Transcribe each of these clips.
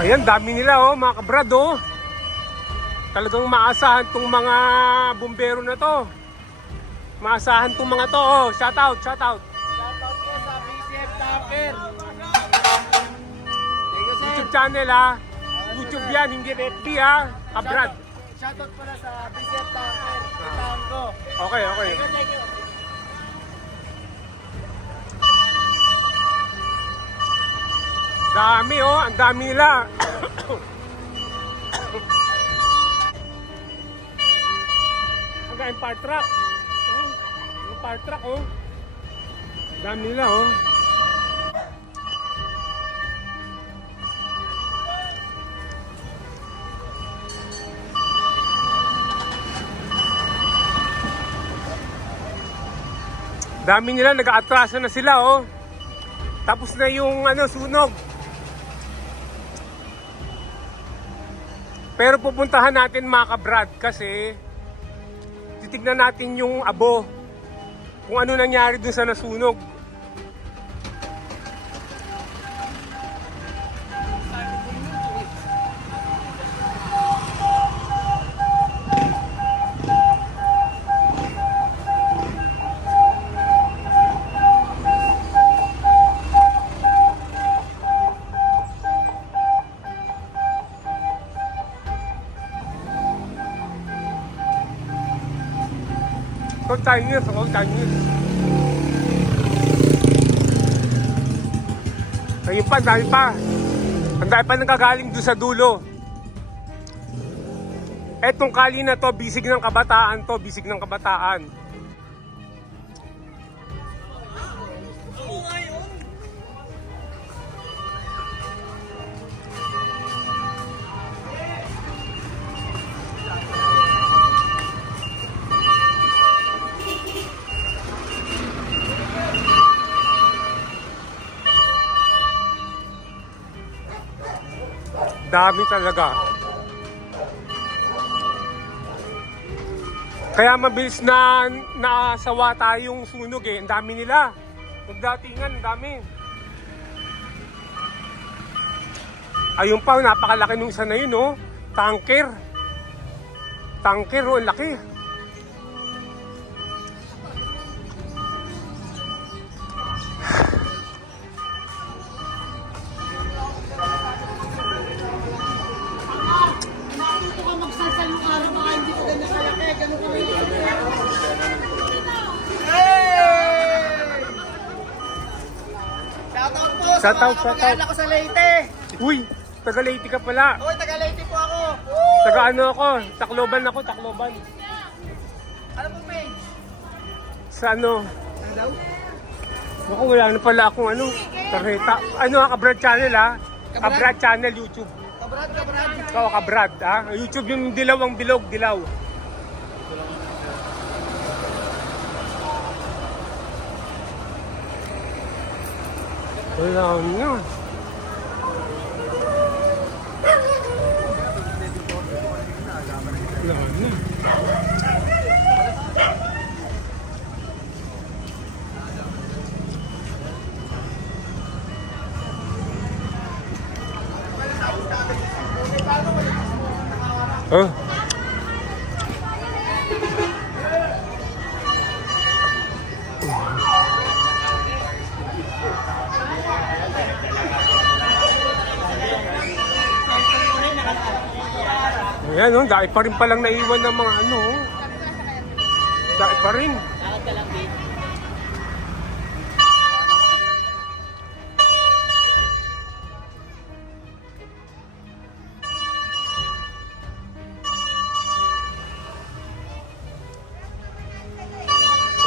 Ayan, dami nila oh, mga kabrad oh. Talagang maasahan tong mga bumbero na to. Maasahan tong mga to oh. Shout out, shout out. Shoutout po sa BCF Tapper. YouTube channel ah. YouTube yan, hindi FB ah. Kabrad. Shoutout- Shoutout pala sa BCF Tapper. Okay, okay. Thank you, thank you. Dami oh, ang dami nila. Hanggang yung fire truck. Oh, yung fire truck oh. Dami nila oh. Dami nila, nag-aatrasa na sila oh. Tapos na yung ano, sunog. Pero pupuntahan natin mga kabrad kasi titignan natin yung abo. Kung ano nangyari dun sa nasunog. So Chinese, all Chinese. Ayun pa, dami pa. Ang dami pa nagkagaling doon sa dulo. Etong kali na to, bisig ng kabataan to, bisig ng kabataan. Dami talaga. Kaya mabilis na naasawa tayong sunog eh. Ang dami nila. Magdatingan, ang dami. Ayun pa, napakalaki nung isa na yun, oh. Tanker. Tanker, oh, laki. Shoutout po sa Shoutout, mga shoutout. kamag-anak ko sa Leyte. Uy, taga Leyte ka pala. Hoy, taga Leyte po ako. Taga ano ako, Tacloban ako, Tacloban. Ano po, page? Sa ano, Ano daw? Ako, wala na pala akong ano, tarjeta. Ano ha, Kabrad Channel ha? Kabrad? Kabrad Channel, YouTube. Kabrad, kabrad. Ikaw, Kabrad ha? YouTube yung dilaw ang bilog, dilaw. Wala na. Wala Ayan, oh, dahil pa rin palang naiwan ng mga ano. oh. Dahil pa rin.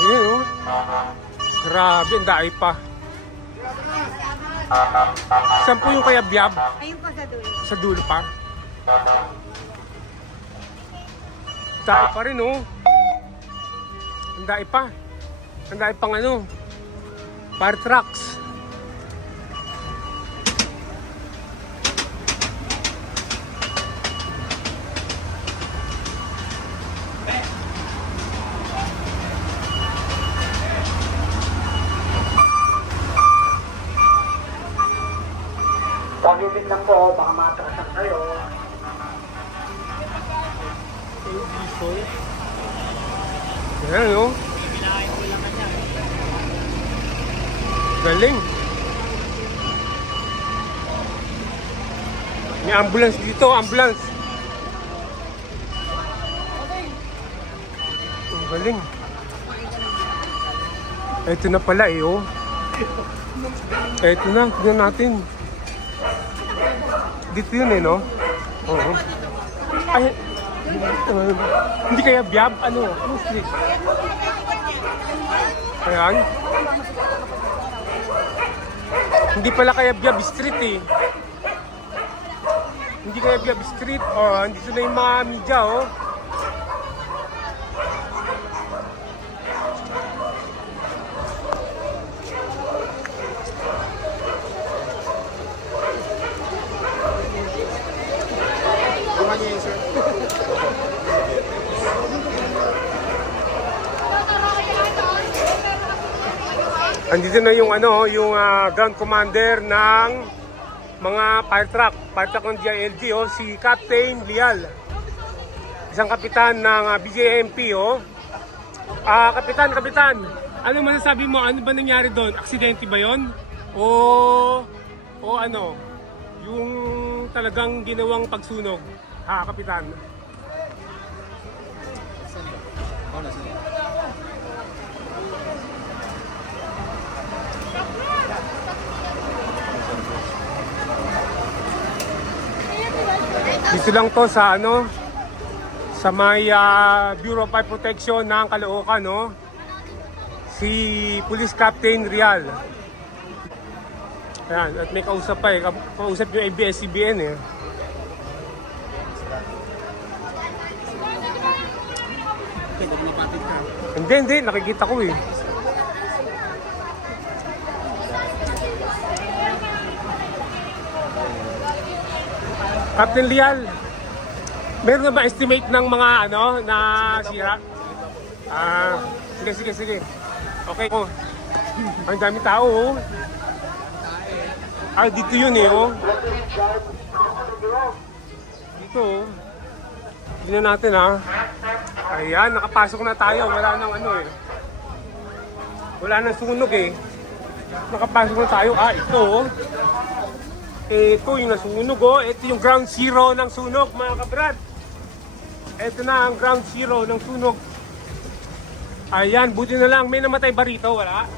Ayan, oh. Grabe, ang dahil pa. Saan po yung kaya biyab? Ayun pa sa dulo. Sa dulo pa? Dahil pa rin, oh. Ang dahil pa. Ang dahil pang ano. Fire trucks. Palimit lang po, baka matrasan kayo. Diesel. Ayan, oh. Galing. May ambulance dito, ambulance. Ang galing. Ito na pala eh, oh. Ito na, tignan natin. Dito yun eh, no? Oo. Ay, hindi kaya biyab? Ano? Ano street? Ayan. Hindi pala kaya biyab street eh. Hindi kaya biyab street. Oh, andito na yung mga media oh. Andito na yung ano, yung ah, ground commander ng mga fire truck, fire truck ng DILG, oh, si Captain Lial. Isang kapitan ng ah, BJMP, oh. Ah, kapitan, kapitan. Ano masasabi mo? Ano ba nangyari doon? Aksidente ba 'yon? O o ano? Yung talagang ginawang pagsunog? Ha, kapitan. Dito lang to sa ano sa may ah, Bureau of Fire Protection ng Caloocan, no? Si Police Captain Rial. Ayan, at may kausap pa eh. Ka- Kausap yung ABS-CBN eh. Hindi, hindi. Nakikita ko eh. Captain Lial, meron na ba estimate ng mga ano na sira? Ah, sige, sige, sige. Okay po. Ang dami tao oh. Ah, dito yun eh oh. Dito oh. Tignan natin ha. Ayan, nakapasok na tayo. Wala nang ano eh. Wala nang sunog eh. Nakapasok na tayo. Ah, ito oh. Ito yung nasunog oh. Ito yung ground zero ng sunog mga kabrad. Ito na ang ground zero ng sunog. Ayan, buti na lang. May namatay ba rito? Wala?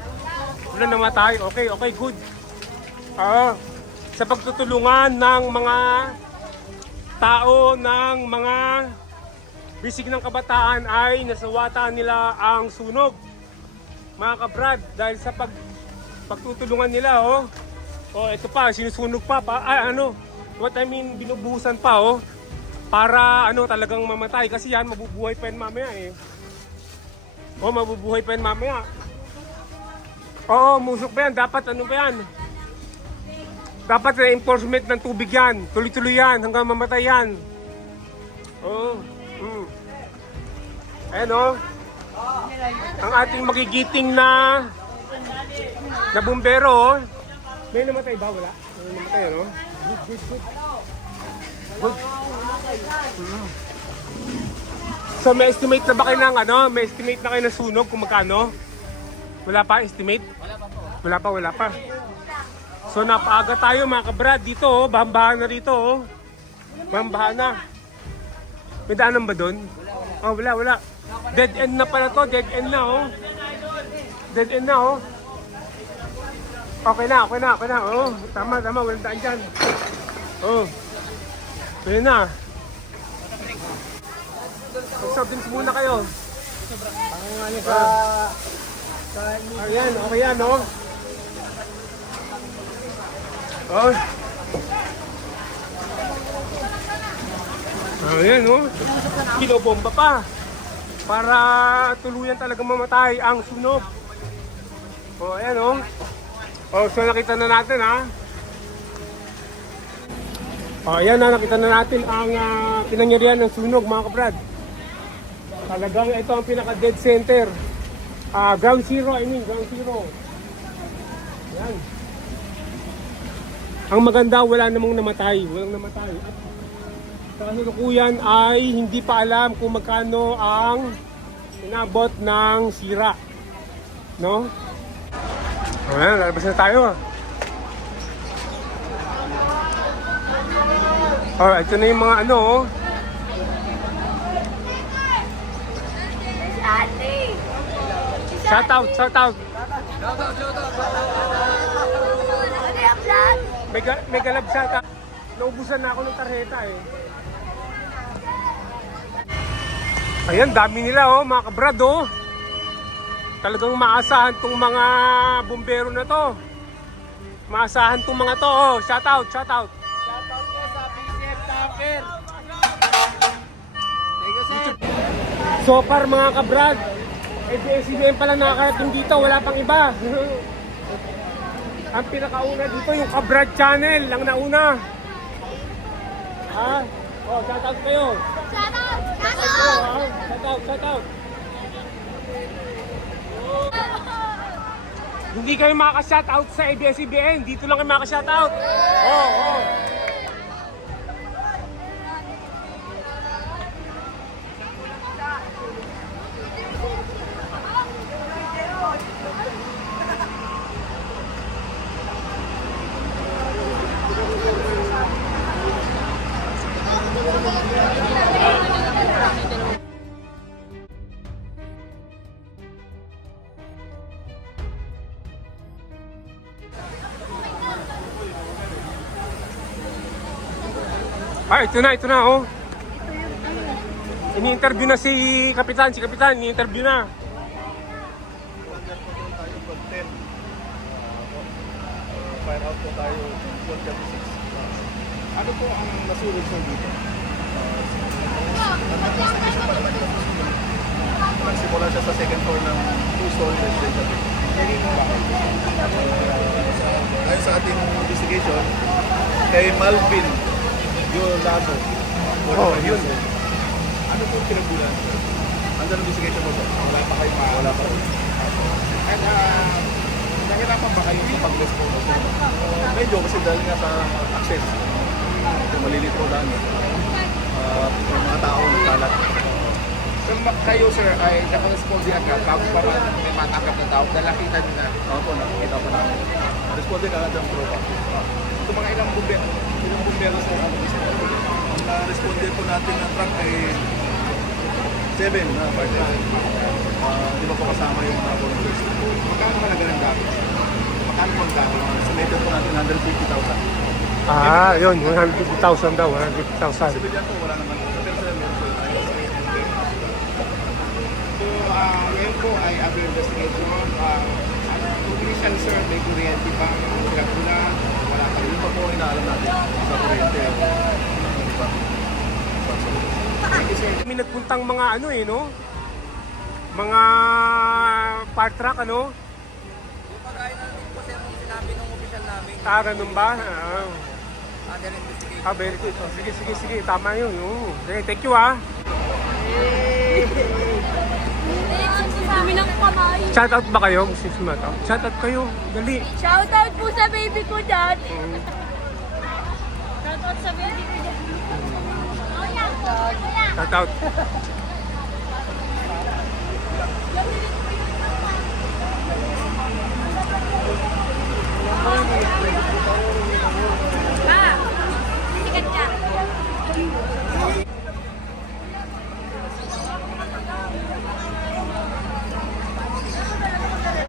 Wala namatay. Okay, okay, good. Ah, sa pagtutulungan ng mga tao ng mga bisig ng kabataan ay nasawata nila ang sunog. Mga kabrad, dahil sa pag pagtutulungan nila, oh. Oh, ito pa, sinusunog pa, pa ah, ano, what I mean, binubuhusan pa, oh. Para, ano, talagang mamatay. Kasi yan, mabubuhay pa yan mamaya, eh. Oh, mabubuhay pa yan mamaya. Oo, musok pa yan. Dapat, ano pa yan? Dapat na ng tubig yan. Tuloy-tuloy yan hanggang mamatay yan. Oo. Mm. Ayan, oh. Ang ating magigiting na na bumbero, oh. May namatay ba? Wala? May namatay, ano? Good, good, good. Good. So may estimate na ba kayo ng ano? May estimate na kayo ng sunog kung magkano? Wala pa estimate? Wala pa po. Wala pa, wala pa. So napaaga tayo mga kabrad dito oh. Bahambahan na rito oh. Bahambahan na. May daanan ba doon? Oh, wala, wala. Dead end na pala to. Dead end na oh. Dead end na oh. Okay na, okay na, okay na. Oh, tama, tama. Walang daan dyan. Oh. Pwede na. Mag-soft drinks muna kayo. Ah, Ayan, okay yan, no? Oh. Ayan, no? Kinobomba pa. Para tuluyan talaga mamatay ang sunog. Oh, ayan, no? Oh, so nakita na natin, ha? Oh, ayan na, nakita na natin ang uh, pinangyarihan ng sunog, mga kabrad. Talagang ito ang pinaka-dead center. Ah, ground zero, I mean, ground zero. Yan. Ang maganda, wala namang namatay. Walang namatay. At sa kasalukuyan ay hindi pa alam kung magkano ang inabot ng sira. No? Ayan, lalabas na tayo. Oh, ito na yung mga ano, oh. Shout out, shout out. Ano yung vlog? May, ga- may galab shout out. Naubusan na ako ng tarjeta eh. Ayan, dami nila oh, mga kabrad oh. Talagang maasahan tong mga bumbero na to. Maasahan tong mga to oh. Shout out, shout out. So far mga kabrad, ABS-CBN pala nakakarating dito, wala pang iba. Ang pinakauna dito yung Kabrad Channel, ang nauna. Ha? Oh, shout out kayo. Shout out! Shout out! ah, shout out, shout out. Hindi kayo makaka-shout out sa ABS-CBN, dito lang kayo makaka-shout out. Oh, oh. Ito na, ito na, oh. Ini-interview na si Kapitan, si Kapitan, ini-interview na. fire out po tayo 136. Ano po ang nasulog sa dito? Nagsimula siya sa second floor ng two-story residential ayon sa ating investigation, kay Malvin Yolado. Oh, yun. Ano po pinagbulan? Under investigation mo sir? Wala pa kayo pa? Wala pa. At uh, nahirapan ba kayo sa pag-respond? Uh, medyo kasi dahil nga sa access. Malilit po daan. Uh, yung mga tao nagkalat. So, kayo sir ay nakarespond din agad bago pa man may matangkap na tao dahil nakita nyo na Ako po, nakikita po namin. Responde ka agad ang tropa. ito mga ilang bumbero. Bumbero sa ano Ang na-responde po natin ng truck ay 7 na partner. Uh, di ba po kasama yung mga volunteers? Magkano malaga ng gamit? Magkano po ang gamit? Estimated po natin 150,000. Ah, yun, 150,000 daw, 150,000. Civilian po, wala naman. Sa personal, meron po. So, ah, ngayon po ay under investigation. Uh, initial sir, may kuryente pa ang po ang inaalam natin sa kuryente. o ano you sir. May nagpuntang mga ano eh, no? Mga fire truck, ano? Yung kagaya na po sir nung sinabi ng official namin, Ah, ganun ba? Ah, under investigation. ah very good. Oh, sige, sige, sige. Tama yun. Oh. Sige, thank you ah. Dami ng kamay. Shout out ba kayo? Gusto? Shout out kayo. Dali. Shout out po sa baby ko dyan. Shout Shoutout sa ah, baby ko dyan. Shoutout. Pa, sikat ka.